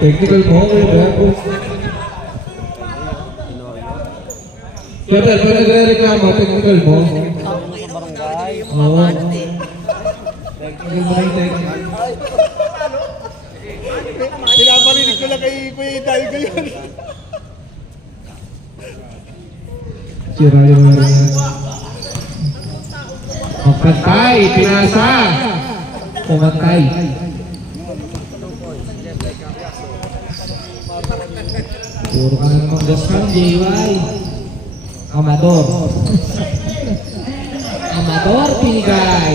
Technical mo, Rebel. Rebel, pag nagre-reklamo, technical mo. Oo. Technical mo yung technical. Pinaparinig ko lang kay Kuya Iday ko yun. Sira yung mga rin. Pagpantay, pinasa. Pumantay. Puro ka na namang gaskan, JY. Amador. Amador, pinigay.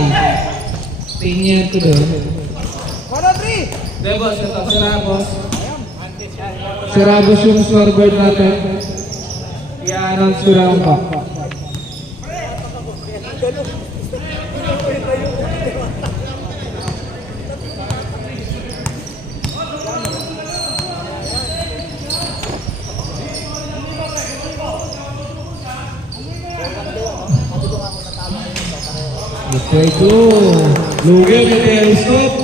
Tingnan ko doon. Debo, ito, si Rabos. Si Rabos yung scoreboard natin. I-announce ko lang pa. Okay, two. Lugi may telescope.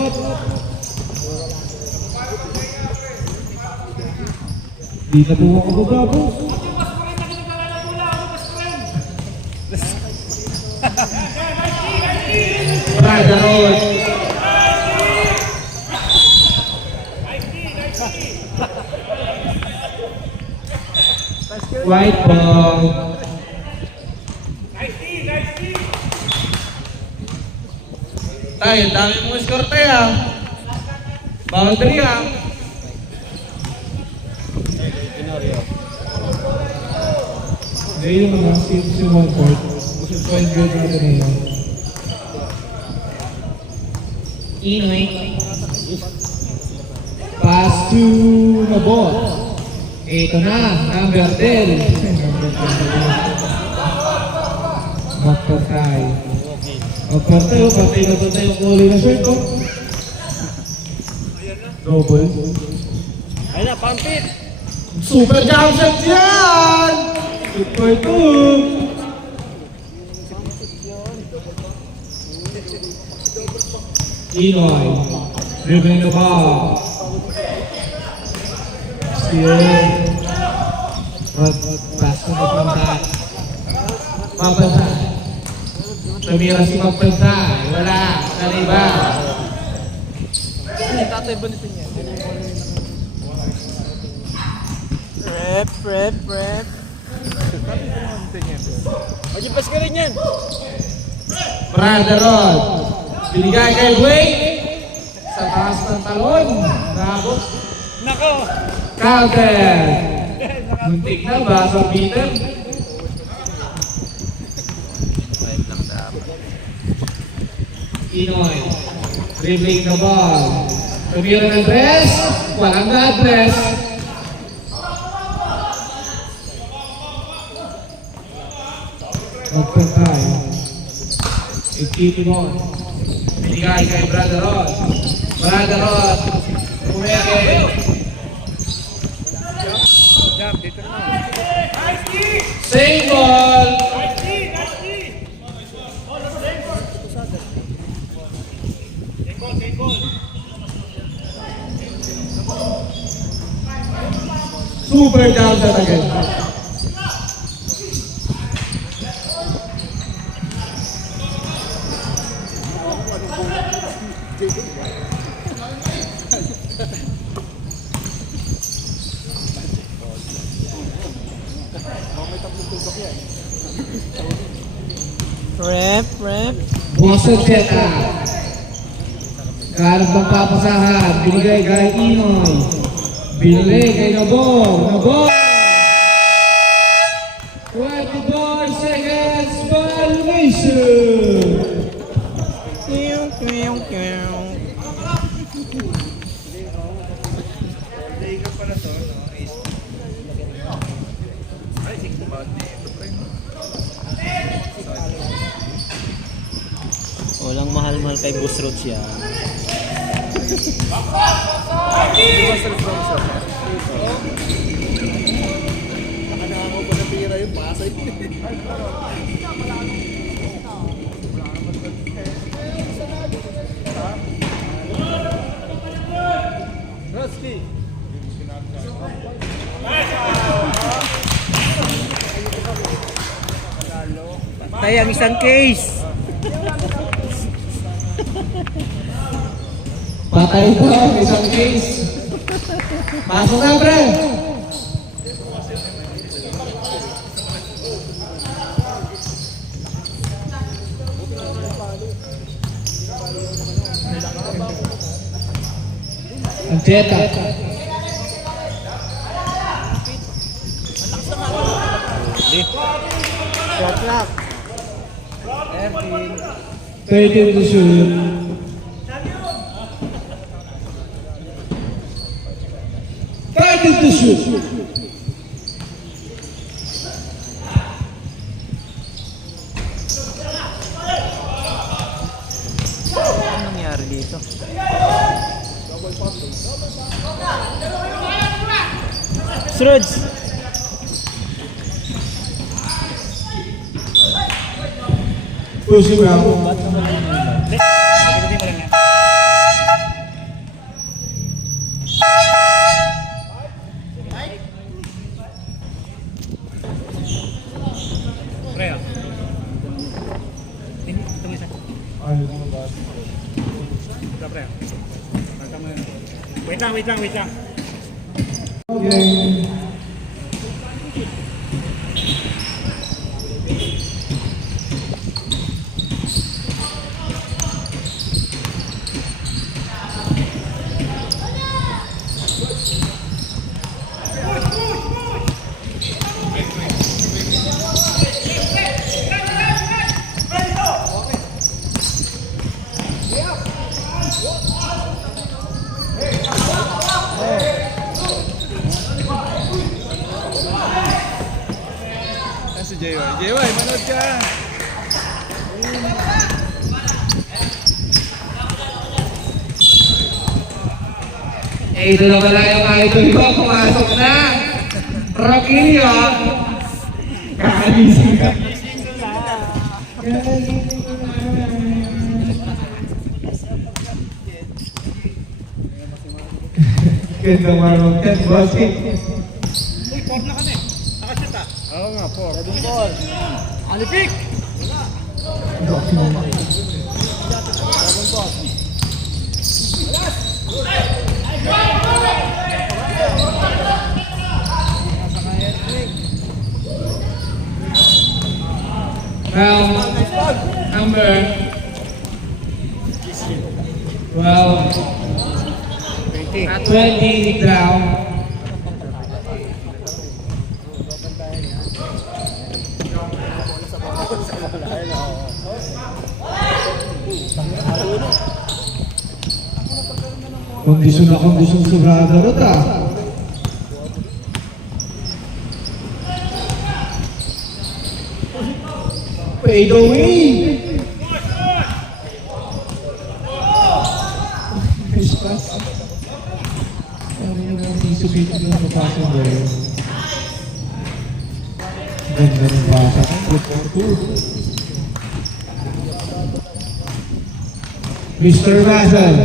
Di na po ako bababo. Prada Road. White ball. Tayo, dami mong score tayo. Boundary ah. Ngayon mga si one court. Kasi point guard natin ngayon. Inoy. Pass to Mabot. Ito na, number 10. Magpatay. Magpatay o, patay na patay yung kulay na shirt ko. Double. Ayun na, pampit! Super jump shot yan! Super 2! Inoy. Dribbling the ball. Steal. Pass to Magpantay. Magpantay. Tumira si Magpantay. Wala. Naliba. Tatay ba nito niya? Rep. Mag-ipas ka rin yan! Prada Road. Binigay kay Wade. Sa taas ng talon. Nabot. Nako! Counter. Muntik na ba sa beater? Inoy. Dribbling the ball. Tumira ng dress. Walang na-dress. Magpantay. I-keep him on. Binigay kay Brother Rod. Brother Rod. Umeke. Jump, dito na. Same ball. Super down shot again. Rep. Boston Zeta. Karang papasahan. Binigay kay Inoy. Binigay kay Nabor. 24 seconds violation. Walang mahal-mahal kay Boss Roads yan. Nakakamo pa na pira yung pasay. Roski! Patay ang isang case. Patay ito, isang case. Pasok na, pre. Ancheta. Shot clock. 13 to shoot. To shoot. Ano nangyari dito? Sruds! Pushing out. Pre, ito isa. Ito, pre. Wait lang. Okay. Si JY, manood ka. Eh, ito na pala yung idol ko. Pumasok na. Rockilio. Kakagising ka. Ganda marunong yan, bossing. Oo nga, 4. Alipik! Round number 12. 20 down. Kondisyon sobrado rin fade away. Nice pass. Isupit lang ang pasok mo yun. Ganda ng basa. Good for two. Mr. Basel.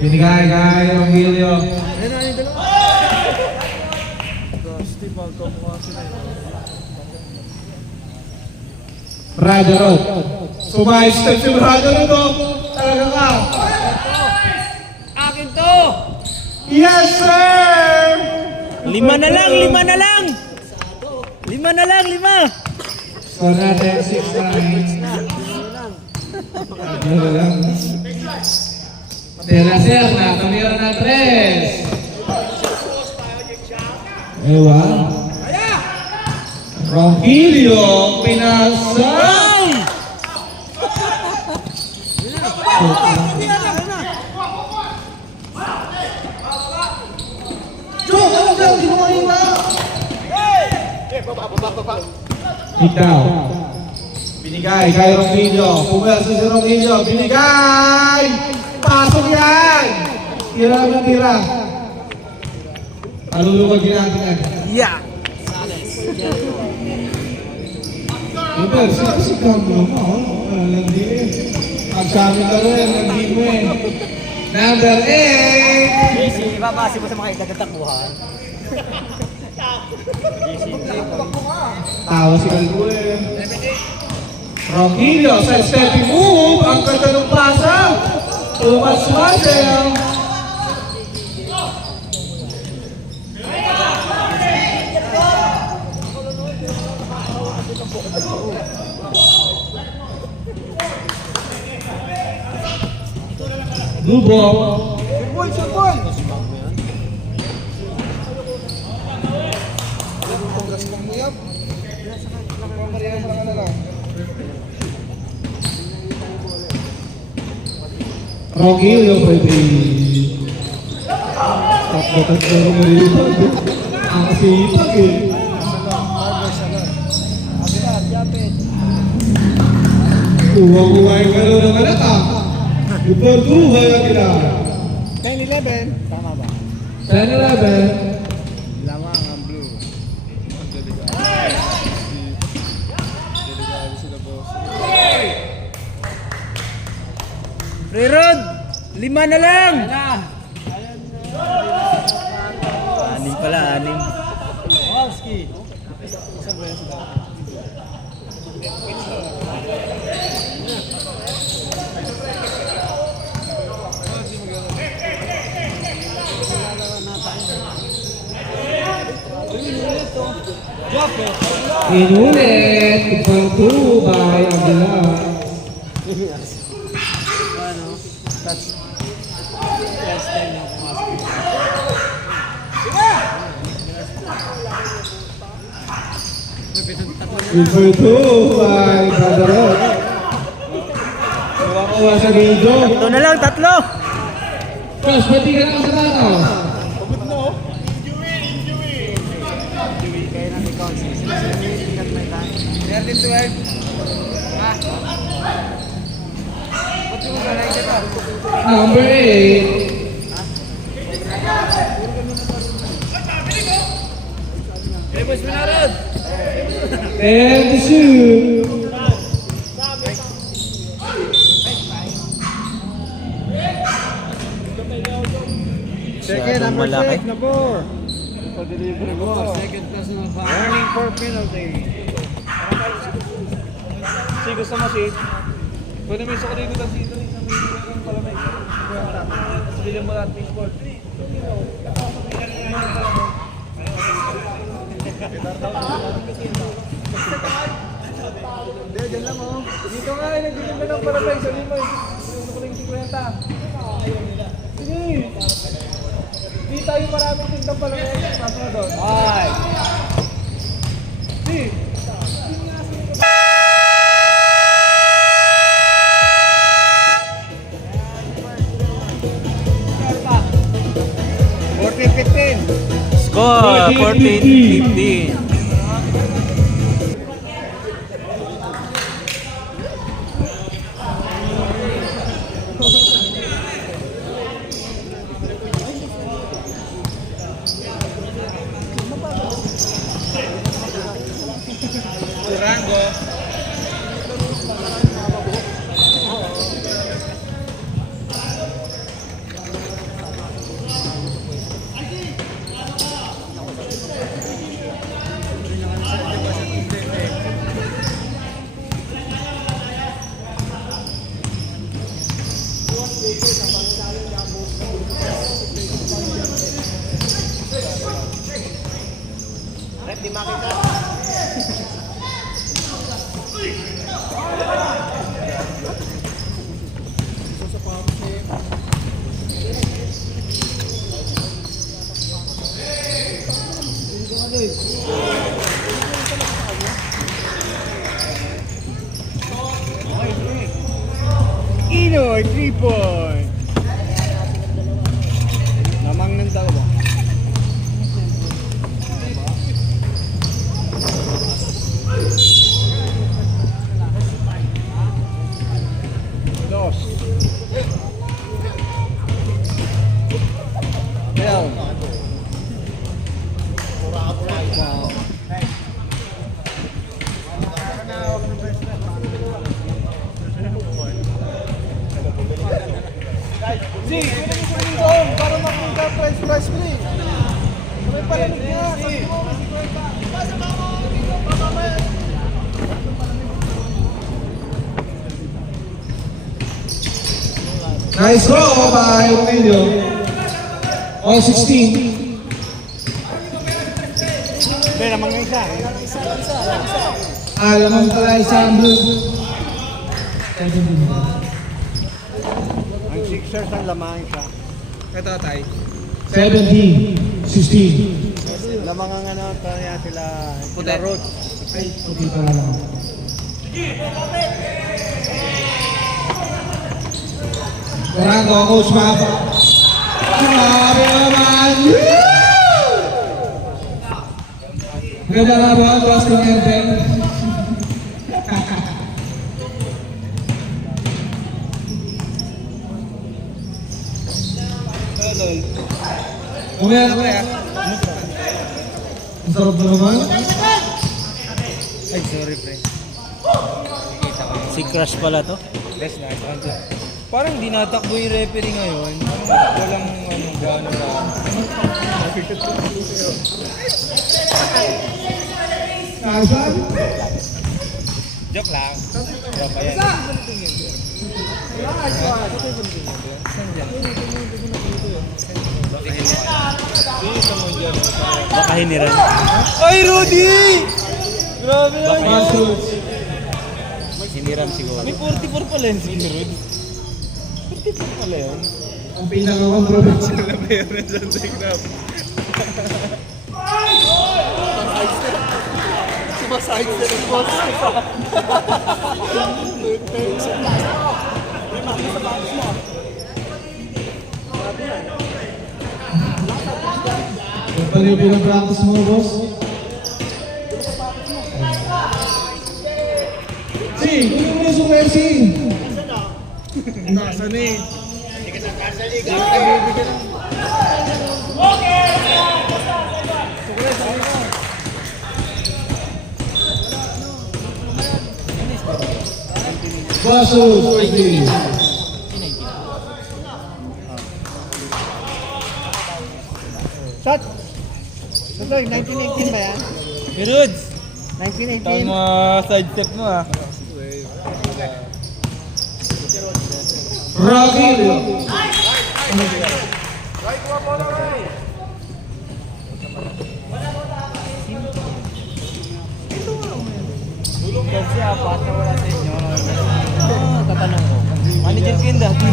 Binigay kay Rogelio. Radarot. Sumay-step si Radarot. Talaga ka. Akin to! Yes, sir! Lima na lang! Score natin 6-9. Ano lang. Terasel na kamera na 3. Ewa. Rogelio pinasa. Ikaw. Binigay kay Rogelio. Pumerso si Rogelio. Binigay! Pasok yan! Tira na tira. Alulungod din natin yan. Yeah! Ito, siksikan mo mo. Landi eh. Magsabi ka rin, landi mo eh. Number 8! Ibabase mo sa mga itagatakbuhan. Tawa si Calcule. Rogelio sa stepping move. Ang ganda ng pasa. Tumas Marcel. Lubok. Surbol! Rogelio pwede. Tatlo lumilipad. Ang sipag eh. Tuwang-tuwang ka ng anak ah. Ipagduhay ang ina. 10-11. Tama ba? 10-11. Lamang ang blue. Delegado sila boss. Free road! 5 na lang! Anim pala, anim. Kowalski. Inulit. Ipagtubay ang ina. Ipagtubay. Badarot. Kuha sa video. Ito na lang, 3. Tapos pati ka lang sa tataw. Number 8. Labas mo na road! 10-2. Second, number Malaki. 6 na 4. Pa-delivery mo. Second personal foul. Warning for penalty. Si gusto mo si... Pwede may sukli ko lang dito. Isang pala may sabihin mo lahat baseball. Hindi, dyan lang oh. Dito nga, nagbitin ka ng palabay. Sabihin mo, sinusukuling 50. Sige. Hindi tayo maraming tintang palabay. Pasok na doon. Ay! Sige. 14-15. Score! 14-15. Durango. Inoy, 3 point. Namang ng dalawa. Dos. Bell. palamig niya. Sabi mo may 50. Pasama mo. Mamaya. Nice throw by Romilio. All 16. Pero naman nga isa. Alam mo pala isang blue. Ang Sixers ang lamang isa. Ito tayo. 17, 16. Lamang ang ano, kaya sila road. Okay pala lang. Karanggo, Coach Mapa. Grabe naman! Ganda na ba ang Boston Elden? Umaya na kaya? Ang sarap na naman. Ay, sorry pre. Si Crush pala to? Best na. Parang dinatakbo yung referee ngayon. Walang gano'n na. Kasan? Joke lang. Joke pa yan. Baka hiniran. Ay, Rudy! Grabe yan. Passos. Hiniran siguro. May 44 pala yun si Rudy. 44 pala yun. Ang pinaka-controversial. Sila ba yun sa Instagram? Sumasahig sa ng boss. Yung palibi ng practice mo, boss. Si, kunin mo yung sumersi. Nasaan eh? Passos, first day. Shot! Tuloy, 1918 ba yan? Mirud! 1918. Tama sidestep mo ah. Rogelio. Kasi apat na wala sa inyo. Tatanong ko. Manager ko yun dati.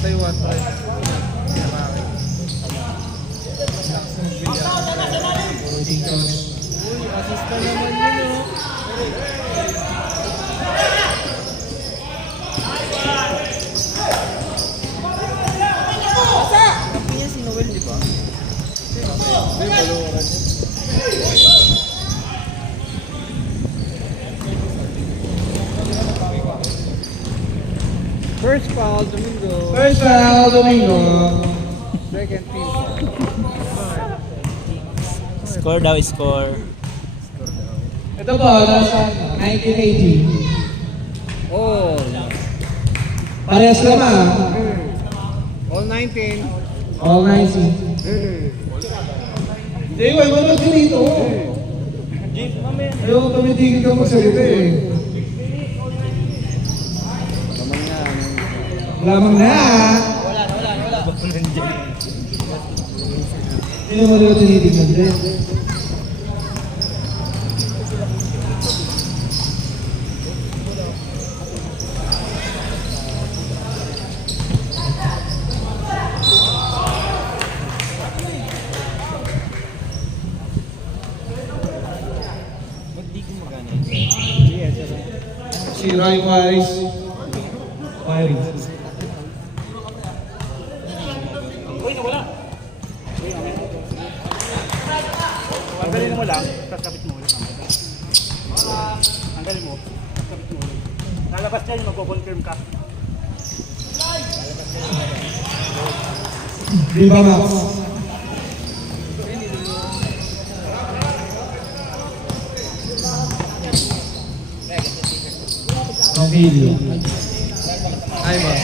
Taiwan pa rin. Assist na naman yun oh. Kampi niya si Noel, di ba? Hindi, baluwaran niya. First foul, Domingo. First foul, Domingo. Second team. Score daw, score. Ito po, nasa 1980. Oh. Parehas naman. All 19. All 90. Hindi, wala mo na dito. James, mamaya. Ayaw tumitigil ka magsalita eh. Lamang na. Wala. Hindi naman nila tinitignan din. Ba't di ko magana? Si Ray Wise. Wise. Tanggalin mo lang, tapos kapit mo ulit. Tanggalin mo, tapos kapit mo ulit. Lalabas yan, magko-confirm ka. Viva Max. Camilo. Ay ba?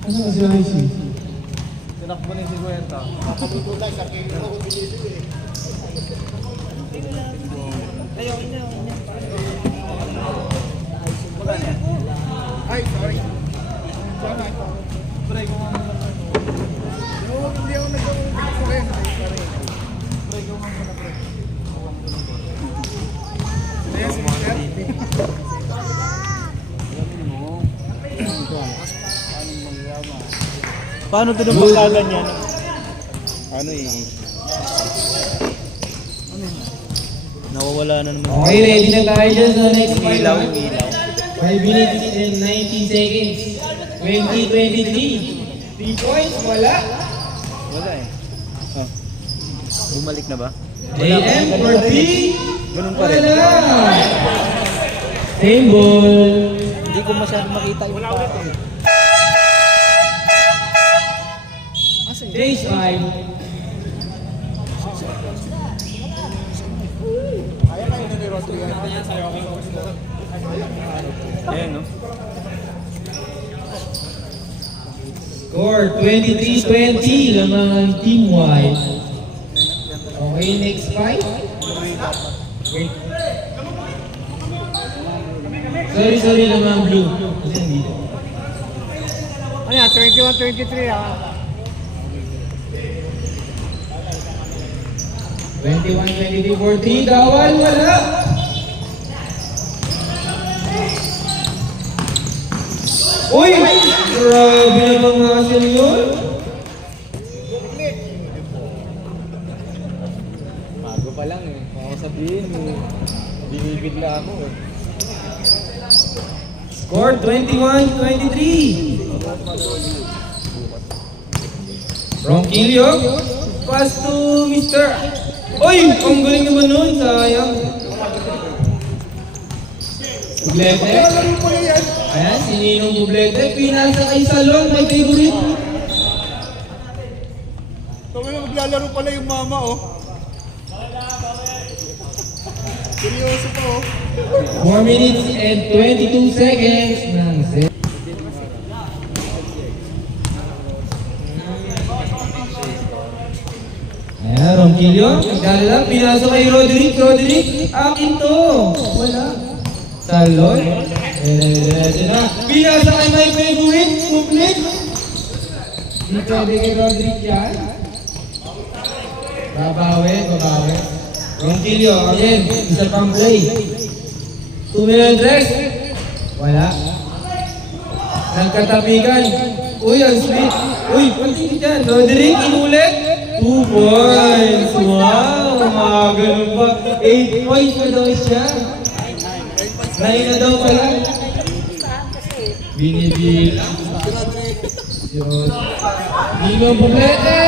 Ano ba si Icy? Tinakbo ni 50. Ay, sorry. Pre, kung ano na. Hindi ako nag-sorry. Pre, kung ano na, pre. Yes, sir. Paano ito nung magkaganyan? Ano eh? Nawawala na naman. Okay, ready na tayo dyan sa next fight. Ilaw, ilaw. 5 minutes and 19 seconds. 2023. 3 points, wala. Wala eh. Oh. Bumalik na ba? JM for B. Ganun pa rin. Wala. Same ball. Hindi ko masyadong makita yung tao. Stage 5. Ayan, no? Score 23-20 lamang ang team white. Okay, next fight. Wait. Sorry lamang blue. Kasi dito. Ano yan? 21-23 ah. 21-23-14. Dawal, wala. Uy! Grabe naman nga siya yun. Bago pa lang eh. Baka sabihin eh. Binibigla ako eh. Score 21-23. Ronquillo. Pass to Mr. Uy! Ang galing naman nun. Sayang. Bublete. Ayan, si Ninong Bublete. Pinasa kay Salon. My favorite. Kami na maglalaro pala yung mama, oh. Seryoso pa, oh. 4 minutes and 22 seconds ng set. Ayan, Ronquillo. Nagdala. Pinasa kay Roderick. Roderick, akin to. Wala. Salon. Pinasa kay my favorite. Kuplit. Di pwede kay Roderick yan. Babawi. Ronquillo, again. Isa pang play. 2 minutes. Wala. Nagkatapikan. Uy, ang sweet. Uy, pagtingin dyan. Roderick, inulit. 2 points. Wow, mga ganun pa. 8 points na daw siya. 9 na daw pala. Binibilang. Yun. Ninong Bublete.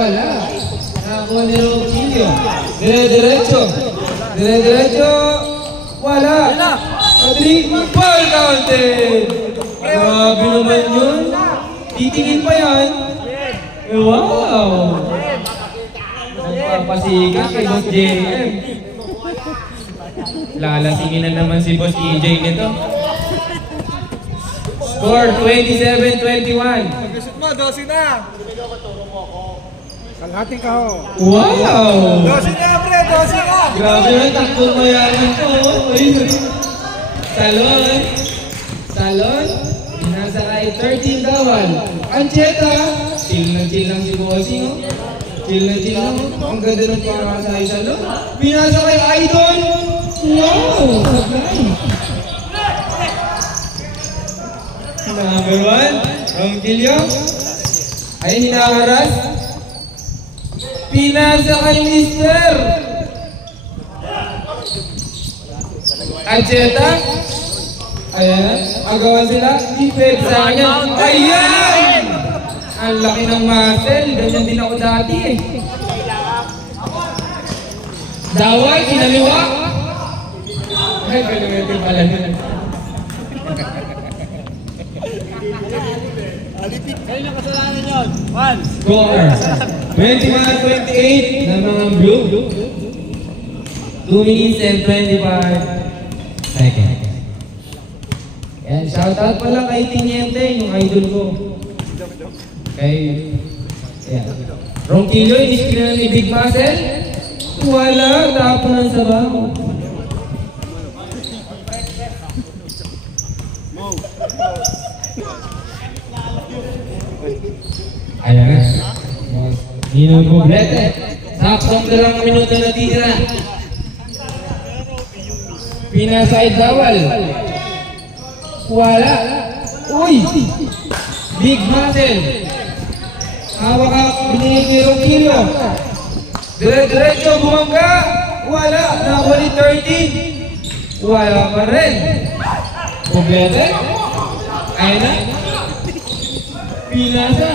Wala. Nakakuha ni Ronquillo. Dire-diretso. Wala. Roderick, ball counted. Grabe naman yun. Titingin pa yan. Wow! Nagpapasikat kay Boss JM. Lalasingin na naman si Boss EJ nito. Score 27-21. Gusto mo, 12 na. Kalahati ka, ho. Wow! 12 na, pre, 12 na. Grabe na, takbong mayaman to. Salon. Nasa kay 13 dawal. Ancheta. Chill lang si Bossing. Chill lang. Ang ganda ng pangakasay Salon. Pinasa kay Idol. Wow! Sablay. Number 1. Ronquillo. Ay hinaharas. Pinasa kay Mister. Ancheta. Ayan, agawan sila. Defense sa kanya. Ayan! Ang laki ng muscle. Ganyan din ako dati eh. Daway, kinaliwa. Ay, kalimutin pala nila. Kayo na kasalanan yun. 1. Score. 21-28 ng mga blue. 2 minutes and 25 seconds. Yan, shoutout pala kay Tiniente, yung idol ko. Kay, yan. Ronquillo, iniskina ni Big Muscle. Wala, tapo ng sabaw. Ayan na. Ninong Poblete. Saktong 2 minuto na tira. Pinaside dawal. Wala. Uy! Big Muscle. Hawak ka, binigay kay Ronquillo. Dire-diretso, bumangga. Wala. Nakuli 13. Wala pa rin. Poblete. Ayan na. Pinasa.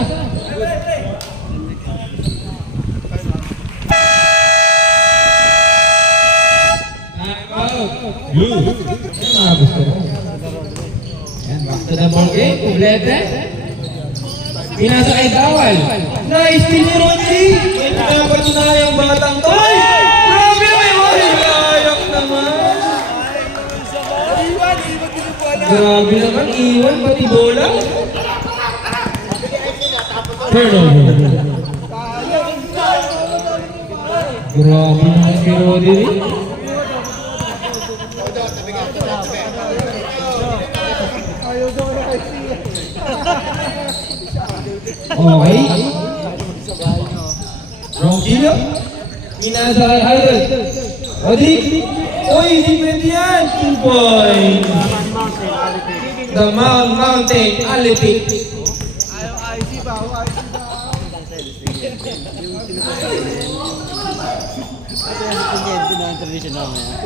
Blue. Mga gusto mo. Yan, back to the ball game. Poblete. Pinasa kay Dawal. Nice pin ni Ronji. Ito na patunay ang batang to. Ay! Grabe may layak naman. Grabe naman. Iwan pati bola. Turnover. Grabe naman si Rodri. Ayaw daw na kay Sia. Okay. Ronquillo. Inasa kay Idol. Rodri. Uy, hindi pwede yan. 2 points. The Mountain Alipit. Ayaw IC ba? IC ba?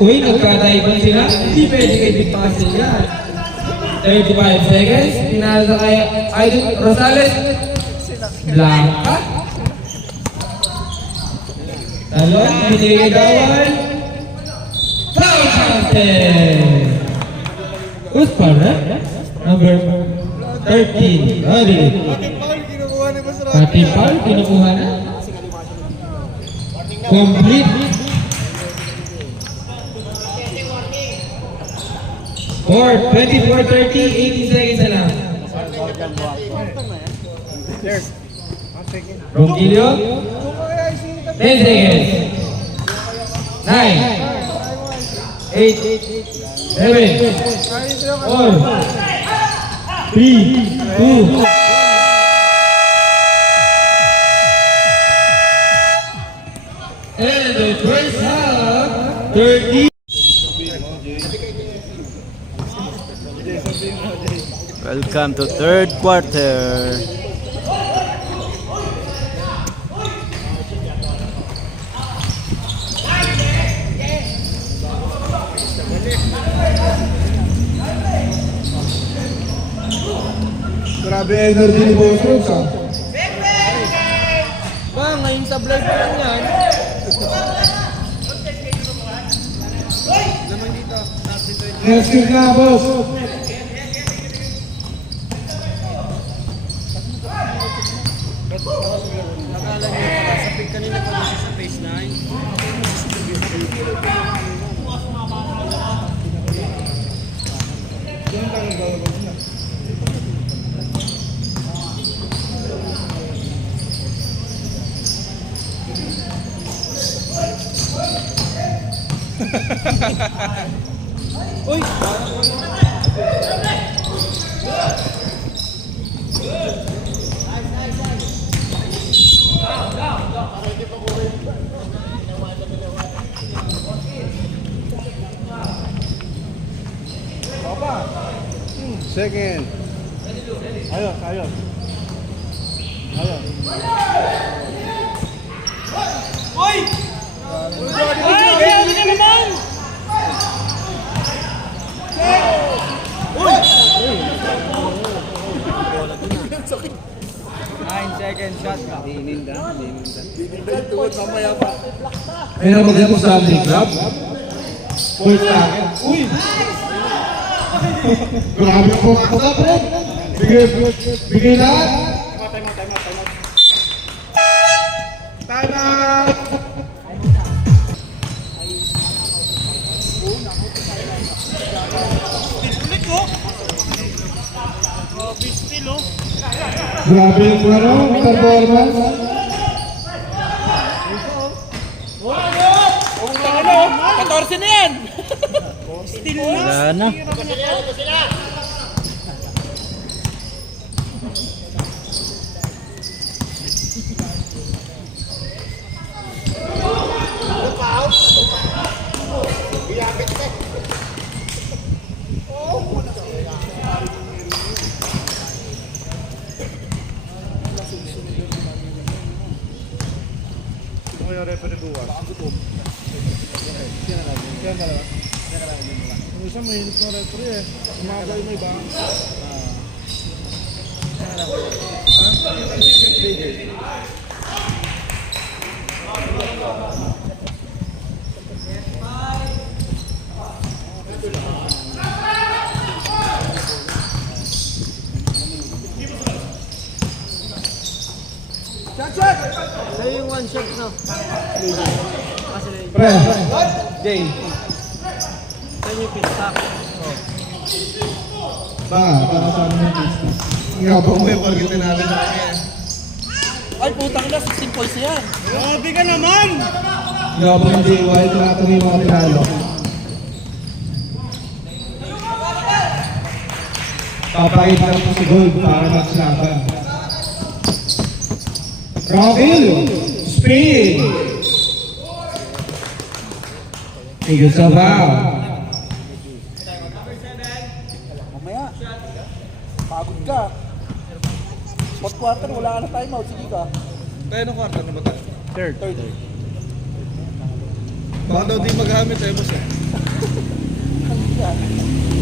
Uy, nagkataipan sila. Hindi pwede kay Big Muscle yan. 35 seconds. Pinasa kay Idol Rosales. Blanca. Talon, binigay Dawal. Foul contest. Who's partner? Number 13. Rodri. Paul, kinukuha ni Boss Ron. Pati Paul, kinukuha na. Complete. Score, 24-30, 18 seconds na lang. Ronquillo, 10 seconds. 9, 8, 7, 4, 3, 2, and the first half, 30. Welcome to third quarter. Grabe energy ni Boss Ron sa. Ba, ngayon sa vlog pa lang yan. Next kick na, boss. Uy! Second. Ayos, ayos. Ayos. Uy! Ay, grabe ka naman! Uy! 9 seconds shot. Dininda. May nabagyan ko sa ating club. First target. Uy! Grabe po ako na, pre. Bigay lahat. Time out! Grabe yung performance. Ano? 14 na yan! Wala na. Yung referee buwan. Yan talaga. Yung isa mahilig ng referee eh. Umabay may iba. Sa'yo yung one shot na. Pre, Jay. Sa'yo yung pit stop. Baka sa amin yung business. Ngabang mo yung pagkitin natin sa kanya. Ay, putang na, 16 points na yan. Grabe ka naman! Ngabang yung Jay White, lahat ng mga pinalo. Papakit lang po si Gold para magslaban. Rockhill, spin. Higit sa vow. Mamaya. Pagod ka. Fourth quarter, wala ka na timeout. Sige ka. Kaya anong kwarto na ba tayo? Third. Baka daw di magamit eh, boss eh.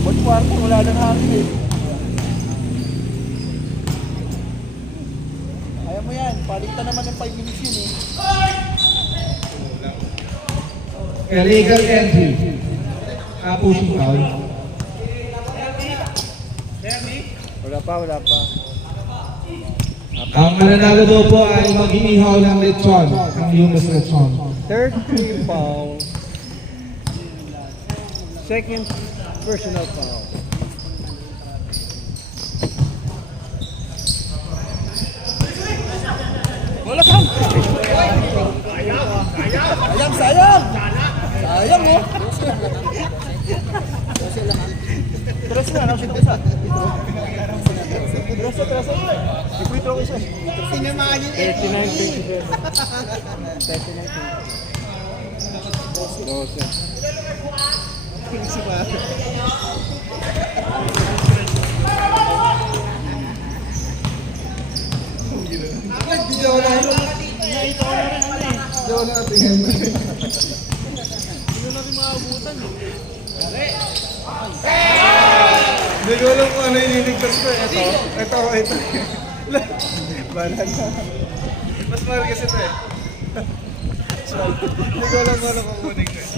Fourth quarter, wala na hangin eh. Kaya mo yan. Palitan naman ng 5 minutes yun eh. Illegal entry. Pushing foul. Wala pa. Ang mananalo daw po ay mag-iihaw ng lechon, ang humus lechon. Third free foul. Second personal foul. Wala ka! Sayang! Sayang mo! Tres na, ano siya isa? Tres. Ipwit ako isa. 39-27. 12. Hindi ko alam kung ano yung niligtas ko eh. Ito. Bahala na. Mas mahal kasi ito eh. Hindi ko alam kung ano kukunin ko eh.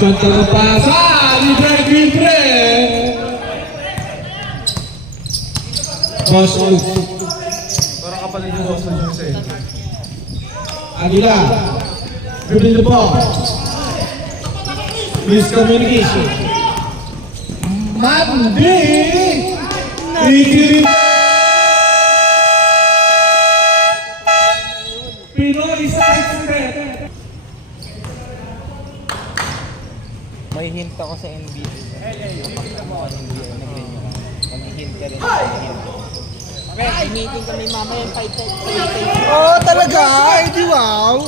Contra ng pasa, libre. Boss Wolf. Parang kapatid yung boss na siya eh. Aguila. Dribbling the ball. Miscommunication. Mandi. Ikirin. Pinoy side step. May hint ako sa NBA. Mag-hint ka rin. May meeting kami mamaya yung 5:30. Oh, talaga? Ay, di wow!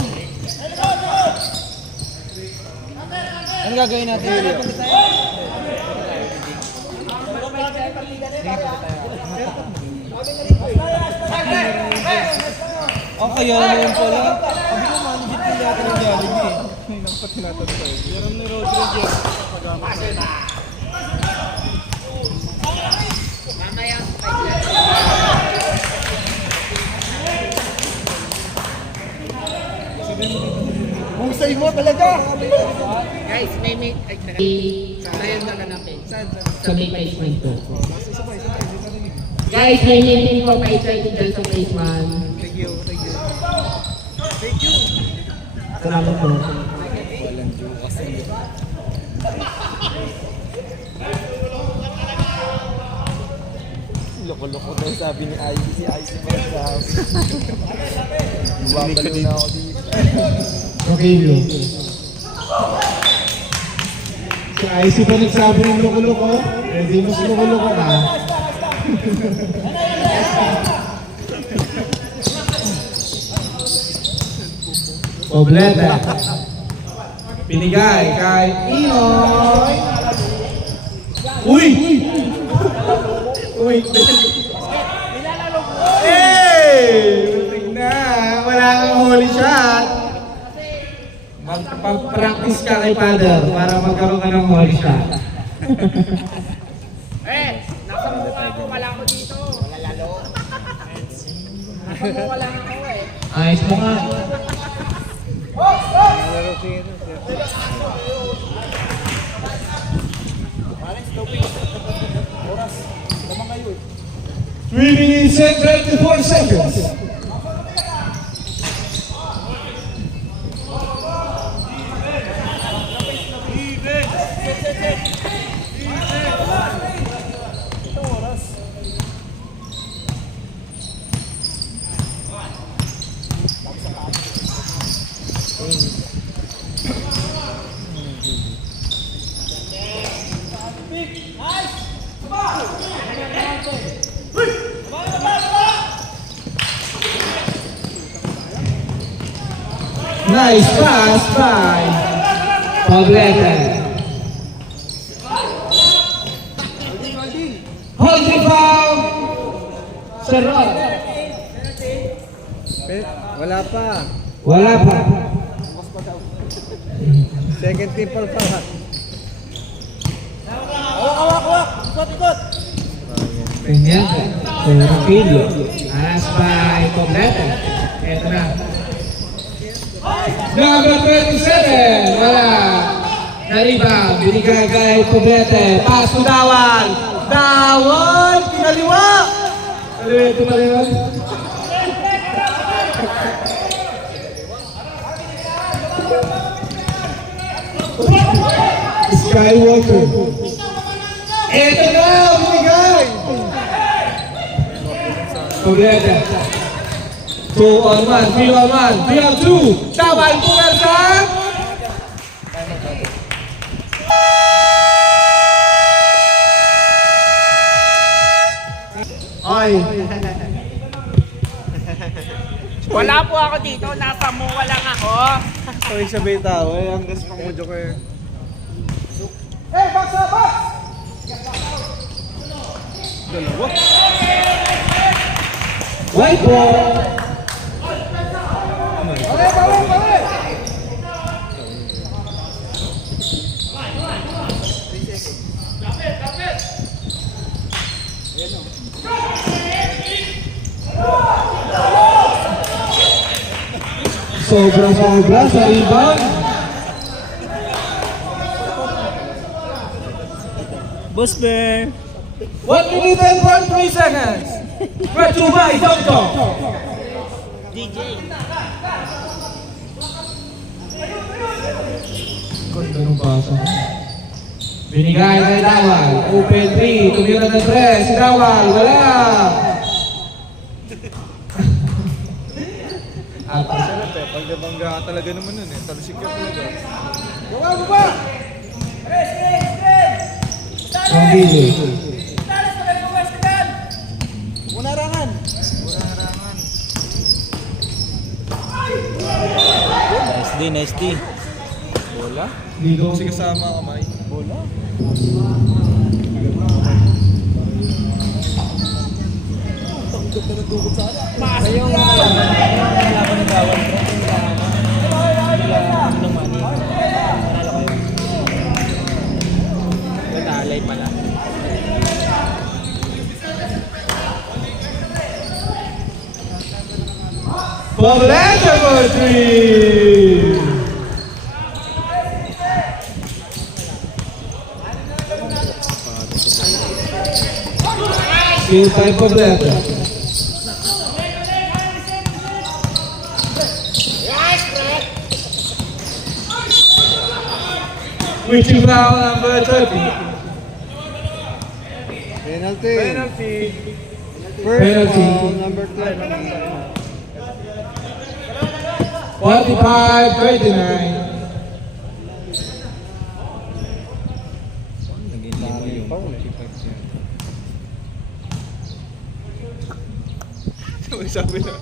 Anong gagawin natin? Oh, kaya naman pala. Sabi ko, managit nila yata ng Jollibee eh. Nang pa tinatanong sa'yo. Meron ni Rodriguez. Pag-amat sa'yo. Husay mo talaga! Guys, may sayang na natin. Sa may phase 1 po. Guys, may meeting po pa excited dyan sa phase 1. Thank you. Salamat po. loko-loko na yung sabi ni Ivy. Si Ivy ba sa house? Bumabalo na ako dito. Okay, bro. Si IC pa nagsabi ng loko-loko. Eh, di mas loko-loko ka. Pobleta. Pinigay kay Inoy. Uy! Uy! Hey! Butik na. Wala kang holy shot. Mag-practice ka kay Father para magkaroon ka ng holy shot. Nasa mukha ko, wala ko dito. Wala lalo. Nasa mukha lang ako eh. Ayos mo nga. Laro si ano, Oras. Lamang kayo eh. 3 minutes and 24 seconds. Nice pass by Pobleta. Holding foul. Serot. Wala pa. Wala pa. Second team pa pala. Awak. Ikot. Ganyan. Serapilio. Pass by Pobleta. Eto na. Number 27, wala. Nariba, binigay kay Poblete. Pass to Dawal. Dawal, pinaliwa. Kaliwa ito pala yun. Skywalker. Ito na, binigay. Poblete. 2 on 1, 3 on 1, 3 on 2. Dawal puwersa. Ay. Wala po ako dito, nasa mukha lang ako. Sorry sa beta. Ang gas pang mo joker. Dalawa. White ball. Sobra sa rebound. Boss bear. 1 minute and 43 seconds. Brought to you by Dongto. DJ. Ganda ng basa. Binigay kay Dawal. Open 3. Tumira ng 3. Si Dawal. Wala. Sarap eh. Pagdabangga ka talaga naman nun eh. Talasik ka talaga. Ang video. Unarangan. Nice D. Bola? Dito. Kasi kasama ang kamay. Bola? Maas yung nalaban ng Dawal. Ng money. Nanalo kayo. Nadalay pala. Poblete for 3. Skill by Poblete. Reaching foul number 30. Penalty. Penalty. Number 12. 45-39. Sabi na.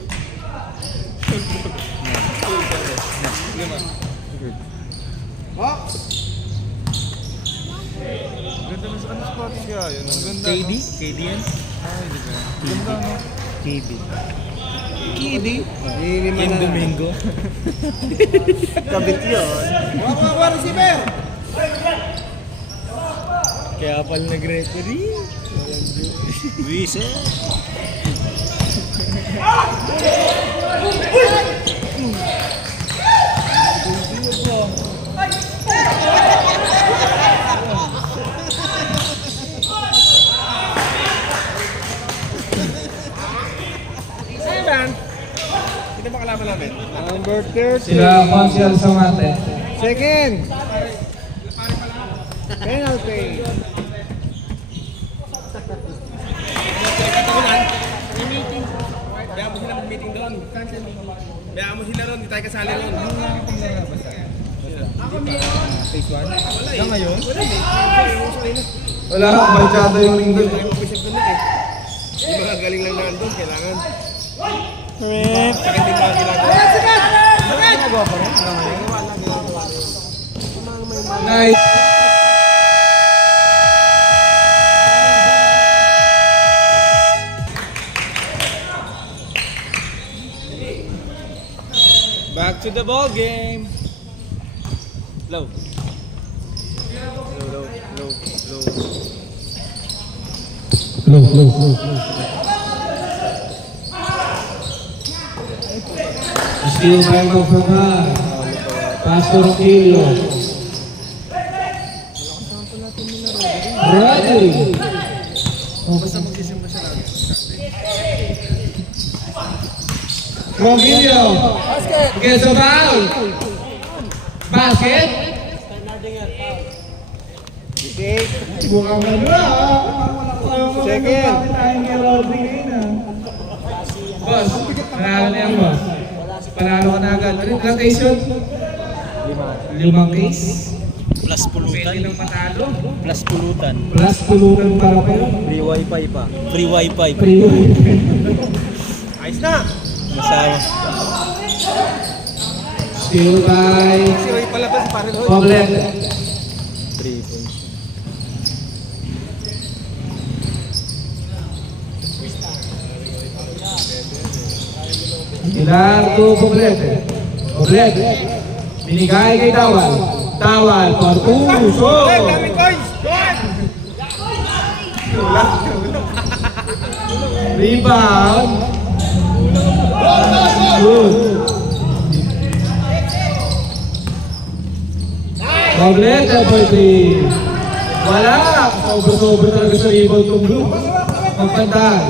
Ganda na sa ano spotting kaya yun? Ang ganda, KD? no? KD yan? Ay, di ba? Ganda, no? KD. KD? Kim Domingo. Kabit yun. Waka, receiver! Kaya pala nag-referee. Wise. Sino ba kalaban namin? Number 30. Sila Consiel Samate. Second. Penalty. Kaya mo sila mag-meeting doon. Kaya mo sila ron, di tayo kasali ron. Phase 1? Wala ngayon? Wala, barkada yung linggo. Mag-usap doon eh. Yung mga galing lang na doon, kailangan. Correct. Saka hindi pa ginagawa. Ginagawa pa rin? Hanggang ngayon? Nice. Back to the ball game. Low. Still by Magpapa. Pastor Kilo. Rodri. Basta magsisimba siya lang. Romilio. Gets a foul. Basket. Mukhang ano Second. Boss, panalo na yan, boss. Panalo ka na agad. Ano yung plantation? 5 case. Plus pulutan. Pwede nang matalo. Plus pulutan. Plus tulunan para pa yun. Free wifi pa. Free wifi. Free wifi. Ayos na! Masama. Still by Si Roy pala ba si Pare Roy? Poblet. 3 points. Ilardo Poblet. Poblet. Binigay kay Tawal. Tawal for two. So. Daming coins! Rebound. Good. Poblet for three. Wala. Sobra-sobra talaga sa rebound tong blue. Magpantay.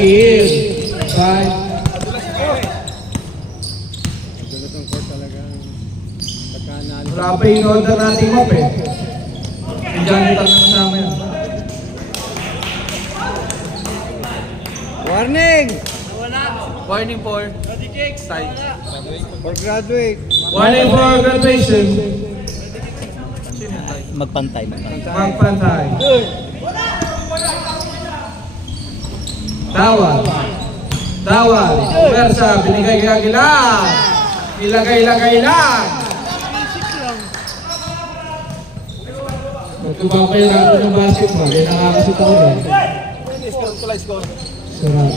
In. Five. Wala pa yung order natin map eh. Diyan ito na kasama yan. Warning! Warning for side. For graduate. Warning for graduation. Magpantay. Magpantay. Tawal. Tawal. Persa, binigay kay Aguilar. Ilagay-lagay lang. Magkabapay natin ng basketball. Yan nakakasit ako eh. Score. Sarap.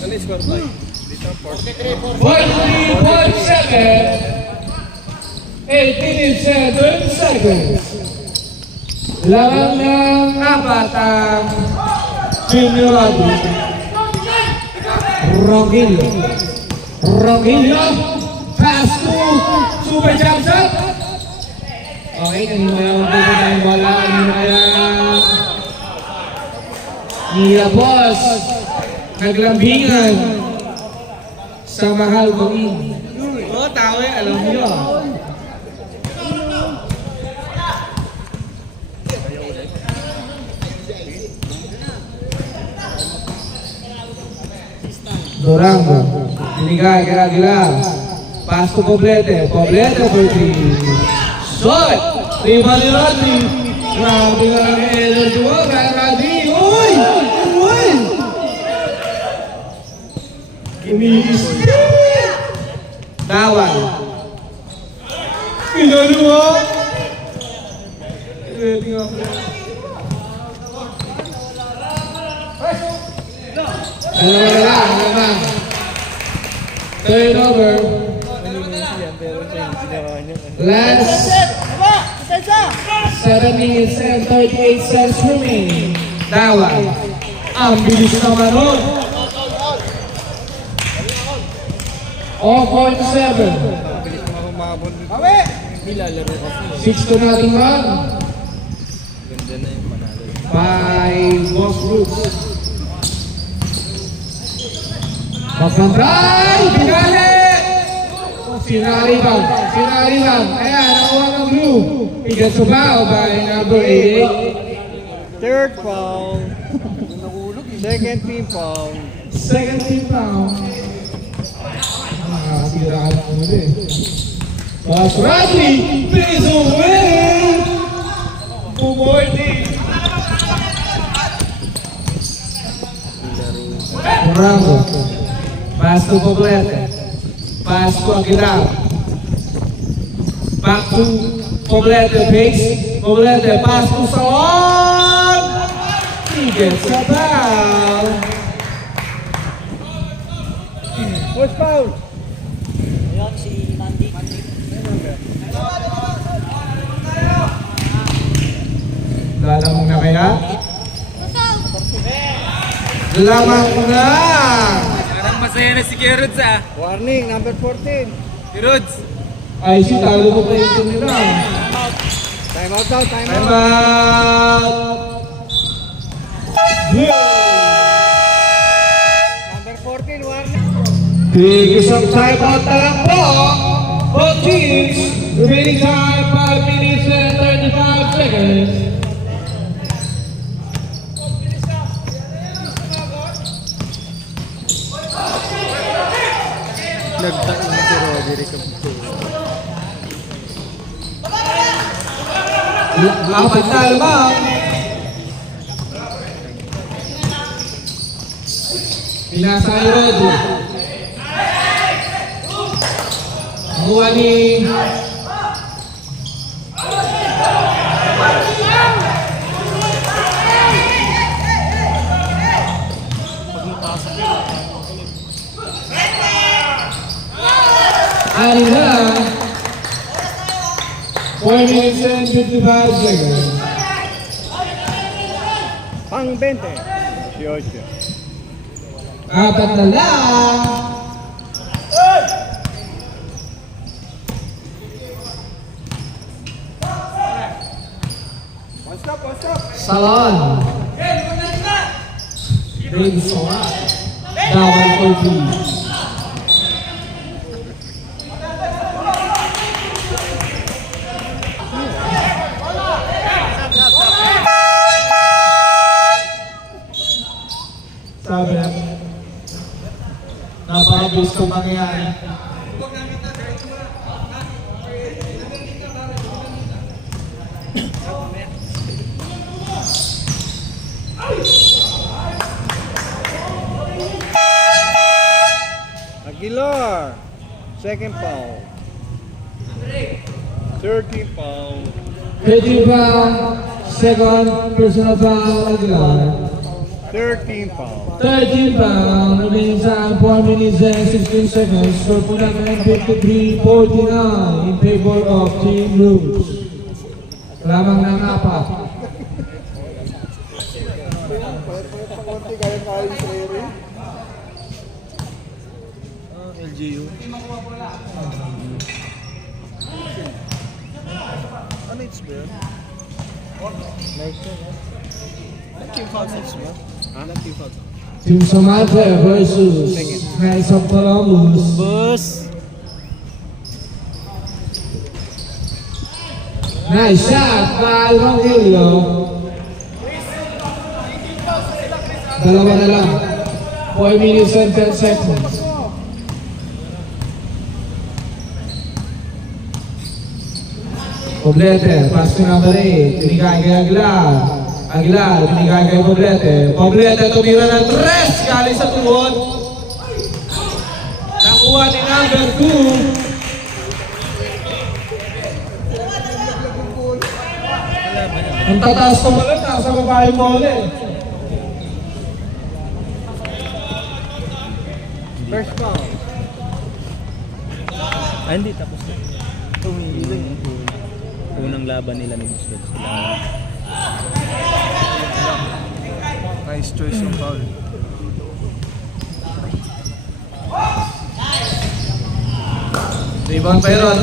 Ano yung score tayo? Dito, 43.7. 18 seconds. Laban ng apat ang Junior Rodri. Rogelio. Pass to super jump shot. Okay, kanina naman po tayong wala. Kanina kaya Nila boss. Naglambingan sa mahal ko in. Oo, tao eh, alam niyo. Durango. Binigay kay Aguilar. Pass to Poblete. Poblete for 3. Shot! Lima ni Rodri. Grabe ka lang energy mo. Kaya Rodri. Uy! Uy! Ini-spin! Tawag. Pinalo mo? Ready nga ako. Dalawa. Turnover. Last 7 minutes and 38 seconds remaining. Tawag. Ang bilis naman nun. 0.7. 6-0 run. By Boss Brooks. Pagkantay! Pinali! Sinariban. Ayan, nakuha ng blue. Igasubaw by number 88. Third foul. Second team foul. Second team foul. Nakakasira ka na ulit. Boss Rodri! Please win! Pumorti! Durango. Pass to Poblete. Pass to Aguilar. Back to Poblete. Pace. Poblete. Pass to Salon. He gets a foul. What's foul? Lalamang na kaya? Lamang na! Parang masaya na si Kerods ah. Warning, number 14. Kerods! Ay, si talo mo pa ito nila. Time out daw, time Time out. out! Number 14, warning. Big isang time out na lang po. Both teams, remaining time 5 minutes and 35 seconds. Nagtak na si Roger Capito. Apat na lamang. Pinasa ni Roger. Nakuha ni Arina. 4 minutes and 55 seconds. Pang 20. 18. Apat na lang. Salon. Benson. Tawag for 3. Sabi na, napakabilis kong mangyayari. Aguilar. Second foul. 13 foul. 30 foul, second personal foul, Aguilar. 13 foul. 13 foul, remaining time 4 minutes and 16 seconds. So po natin 53-49 in favor of Team Roots. Lamang ng apat. LGU. Ano it's bro? Nice one. Team foul nice bro. Team foul. Team Samantha versus Knights of Columbus. Bus. Nice shot by Rogelio. Dalawa na lang. 4 minutes and 10 seconds. Poblete, pass to number 8. Binigay kay Aguilar. Aguilar, binigay kay Poblete. Poblete, tumira ng 3. Galing sa tuhod. Nakuha ni number 2. Ang tataas ko pala, nasa babae mo ulit. First foul. Ay, hindi. Tapos na. Unang laban nila ni Busquets. Nice choice yung foul. Rebound pa yun.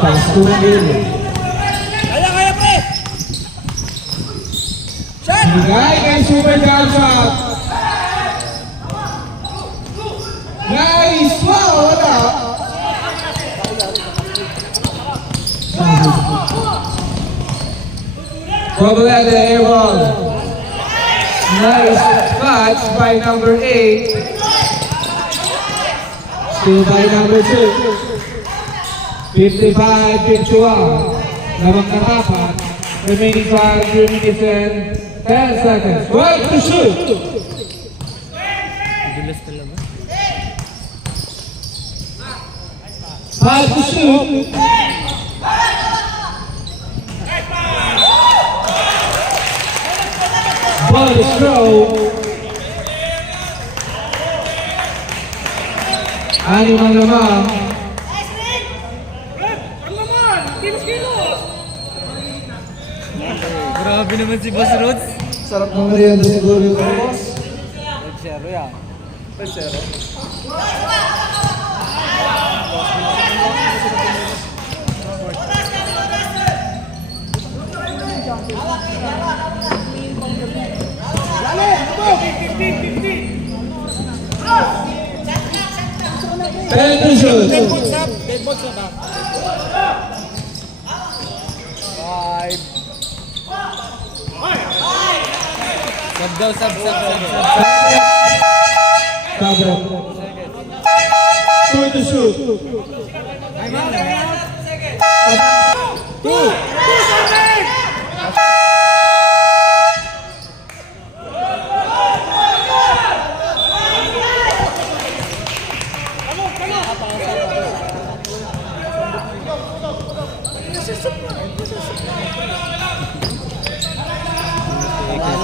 Pass to Miguel. Kaya, pre! Bigay kay Super Jump Shot. Nice! Wow! Wala! Poblete air ball. Nice catch by number 8. Still by number 2. 55-51. Labang katapat. Remaining 3 minutes and 10 seconds. Right to shoot! Dulas talaga. 5 to shoot. Ball is throw. Anim ang lamang. Grabe naman si Boss Rods. Sarap ng merienda siguro yung boss. Zero yan. Zero. Ten to shoot. Five. Sab daw, sab. Tablet. 2 to shoot.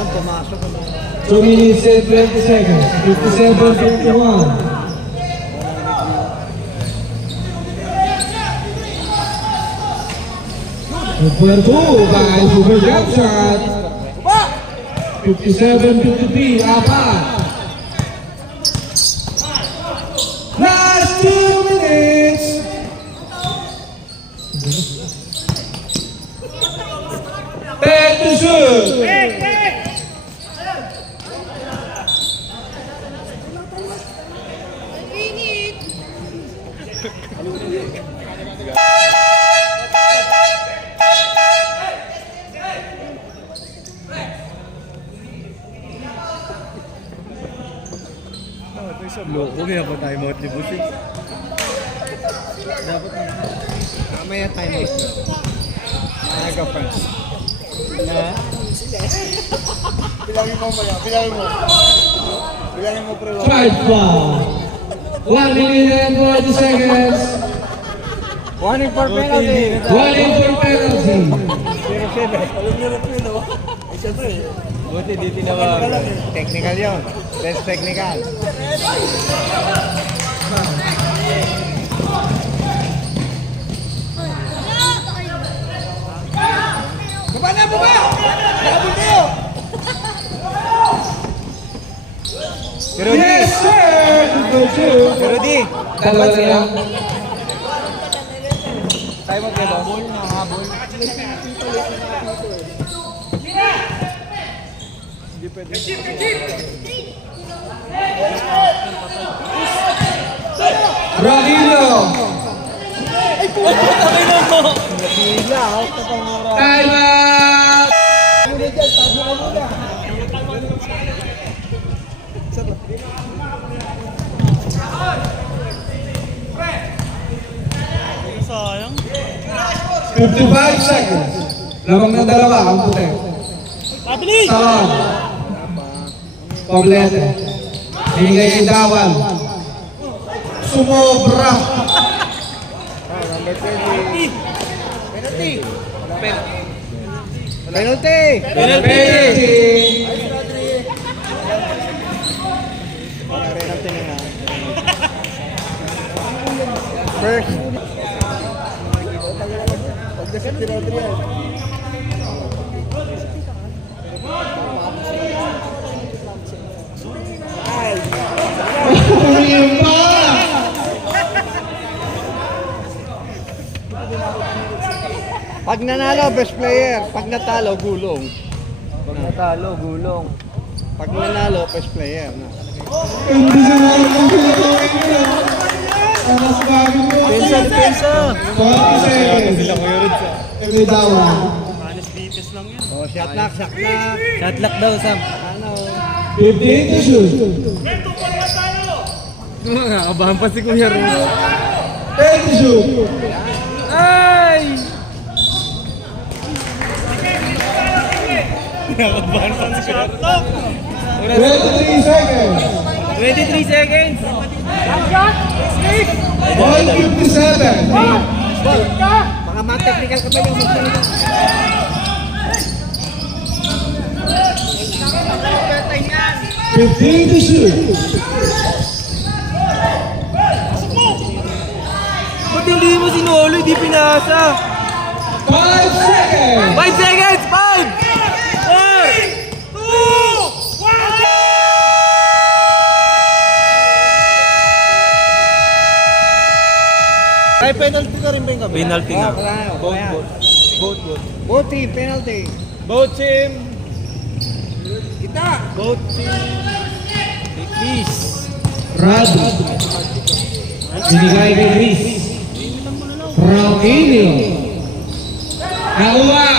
Pumasok ang 2 minutes and 20 seconds. 57-51. Number 2 by Super Jump Shot. 57-53. Apat. Last 2 minutes. Ten to shoot. Loko, kaya pa tayo mga tribusik. Dapat na. Mamaya time out na. Maaga pa. Na? Bilangin mo maya. Bilangin mo. Bilangin mo pre. Five ball. 1 minute and 40 seconds. Warning for penalty. Warning for penalty. 0-7. Alam niyo na po yun, no? Ay, siyempre. Buti di tinawag. Technical yun. Best technical. Baba na, baba! Grabe kayo! Pero di, Yes, sir! Number 2. pero di. Dalawa na lang. Tayo mo kayo, habol na, habol. Hindi pwede. Rodillo. Bigla, ako sa pangura. Time out! Muna dyan, tago ka muna. Isa ba? 55 seconds. Lamang ng dalawa ang puti. Talon. Poblete. Binigay kay Dawal. Sumobra. Penalty! Penalty. First. Pagdasin si Rodriguez. Huli pa. Pag nanalo, best player. Pag natalo, gulong. Pag natalo, gulong. Pag nanalo, best player. Hindi siya makakagawin niya. Ang mas bago mo. Depensa! 40 seconds. Kay Dawal. Oh, shot lock. Shot lock daw, Sam. Ano? 15 to shoot. Nakakabahan pa si Kuya Ron. 10 to shoot. Ay! 23 seconds. 23 seconds! 157. Baka ma-technical ka pa yung magsalita. Fifteen to shoot. Ba't hindi mo sinolo? Hindi pinasa! 5 seconds. 5 seconds! 5! 2! 1! Ay, penalty ka rin ba yung gabi? Penalty nga. Both team, penalty. Both team! Kita! Both team! Please! Rad. Binigay kay Chris. Raulino. Nakuha.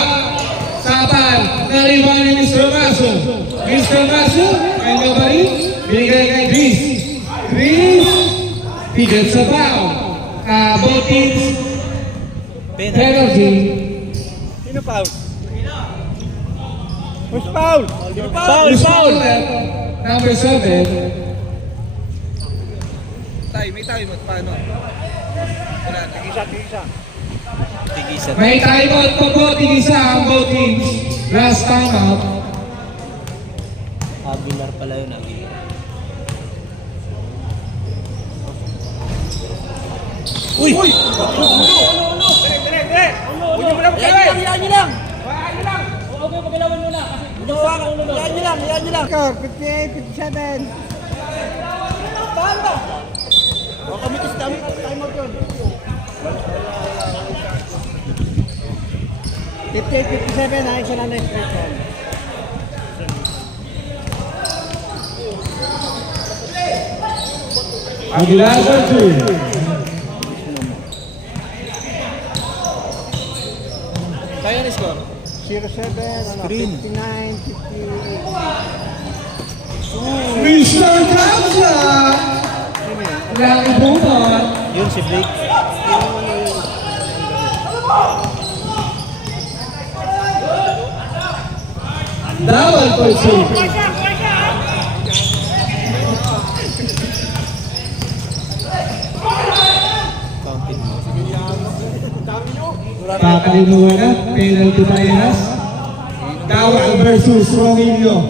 Sapan. Nariwan ni Mr. Maso. Mr. Maso. Ay nobody. Binigay kay Chris. Chris. Pigil sa foul. Both teams. Penalty. Sino foul? Who's foul? Foul! Number 7. May tayo mo. Paano? Wala, tigisa. Tigisa. May timeout pa po. Tigisa ang both teams. Last timeout. Aguilar pala yun, Aguilar. Uy! Uy! Yan nyo lang. Score, 58, 57. O, kamitis time out yun. 58, 57, ha? Isa na next question. Aguilar for 2. Kaya na score? 07, ano, Screen. 59, 58. Mr. Kamsa! Laki bunot. Yun si Blake. Dawal for 2. Counted mo. Kakalimuhan na, penalty parehas. Dawal versus Romilio.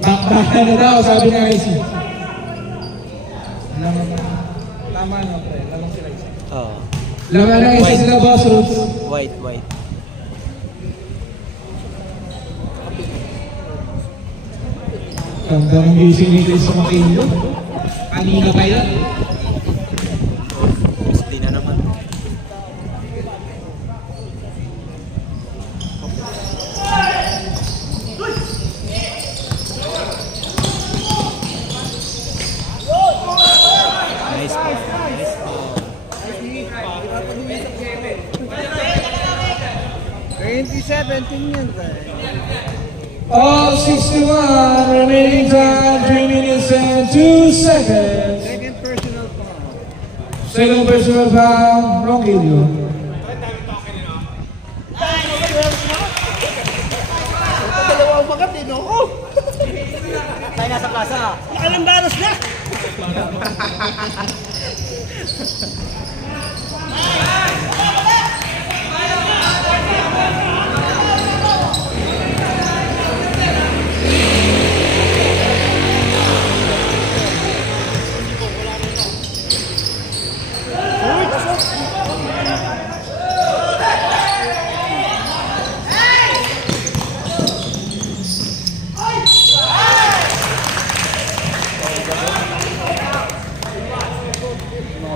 Bakbakan na daw, sabi ng IC. Tama na, pre. Lamang sila isa. Oo. Laman ng isa sila, boss Roots. White. Ganda ng gising ni Chris Romilio. Kanina pa yan. Gusto na naman. Nice ball. 2017 yun, pre. All 61, remaining time 3 minutes and 2 seconds. Second personal foul. Second personal foul, Romilio.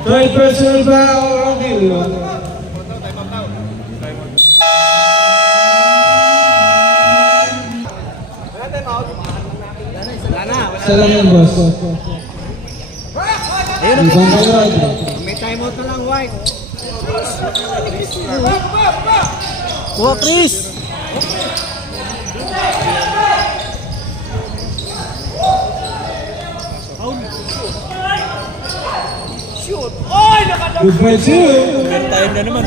Third personal foul, Rodil. Salam yan, boss. Ayun, Ibang kalod. may timeout na lang, White. Kuha, Chris! Good for two. Tayo na naman.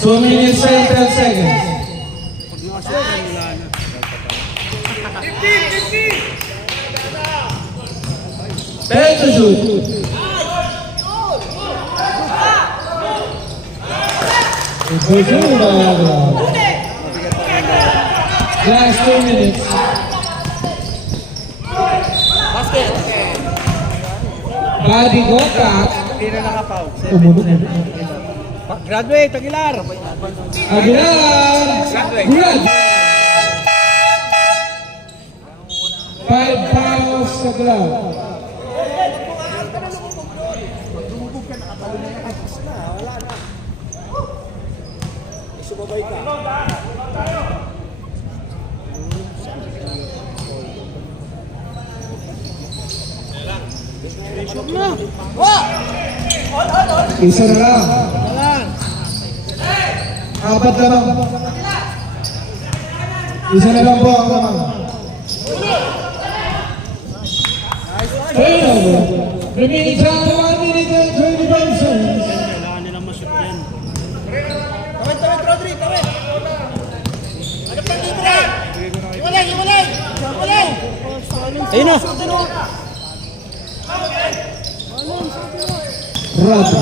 So minutes and 10 seconds. 10 to shoot. Good for two, last 2 minutes. Body contact. Hindi na nakapaw. Graduate, Aguilar! Aguilar! Good! 5 fouls sa glove. Isa na lang. Apat lamang. Isa na lang po ang lamang. Turnover. Remaining time 1 minute and 25 seconds. Kailangan nilang ma-shoot yan. Ayun na! Rata.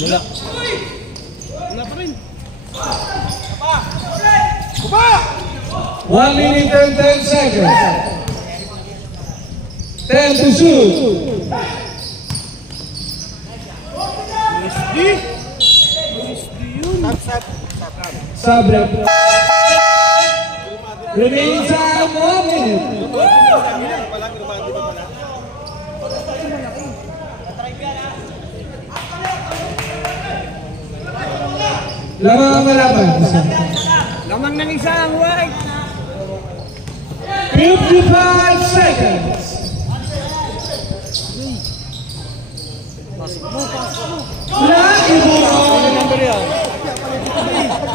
Wala. 1 minute and 10 seconds. 10 to shoot. Sabrek. Remaining time 1 minute. Lamang ang malaban. Lamang ng isang White! 55 seconds. Lagi mo.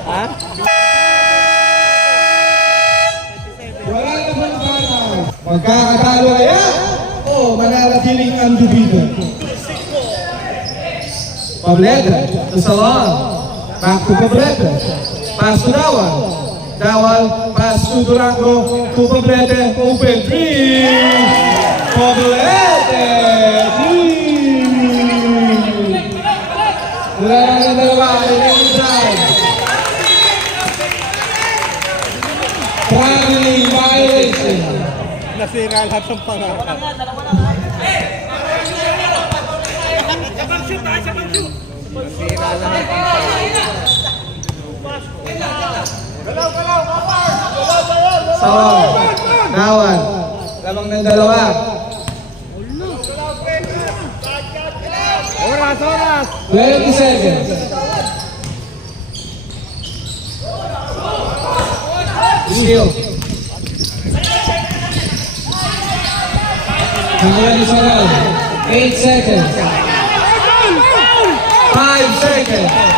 Ha? Wala na bang bata? Magkakatalo kaya? O mananatiling undefeated? Pableta to Salon. Back to Pableta. Pass to Dawal. Dawal, pass to Durango. To Pableta. Open three. Pableta. Wala na dalawa. Traveling violation. Nasira lahat ng pangarap. Nasira lahat ng Salon. Dawal. Lamang ng dalawa. Oras! 20 seconds. Steal. Hanggang isa lang. 8 seconds. 5 seconds.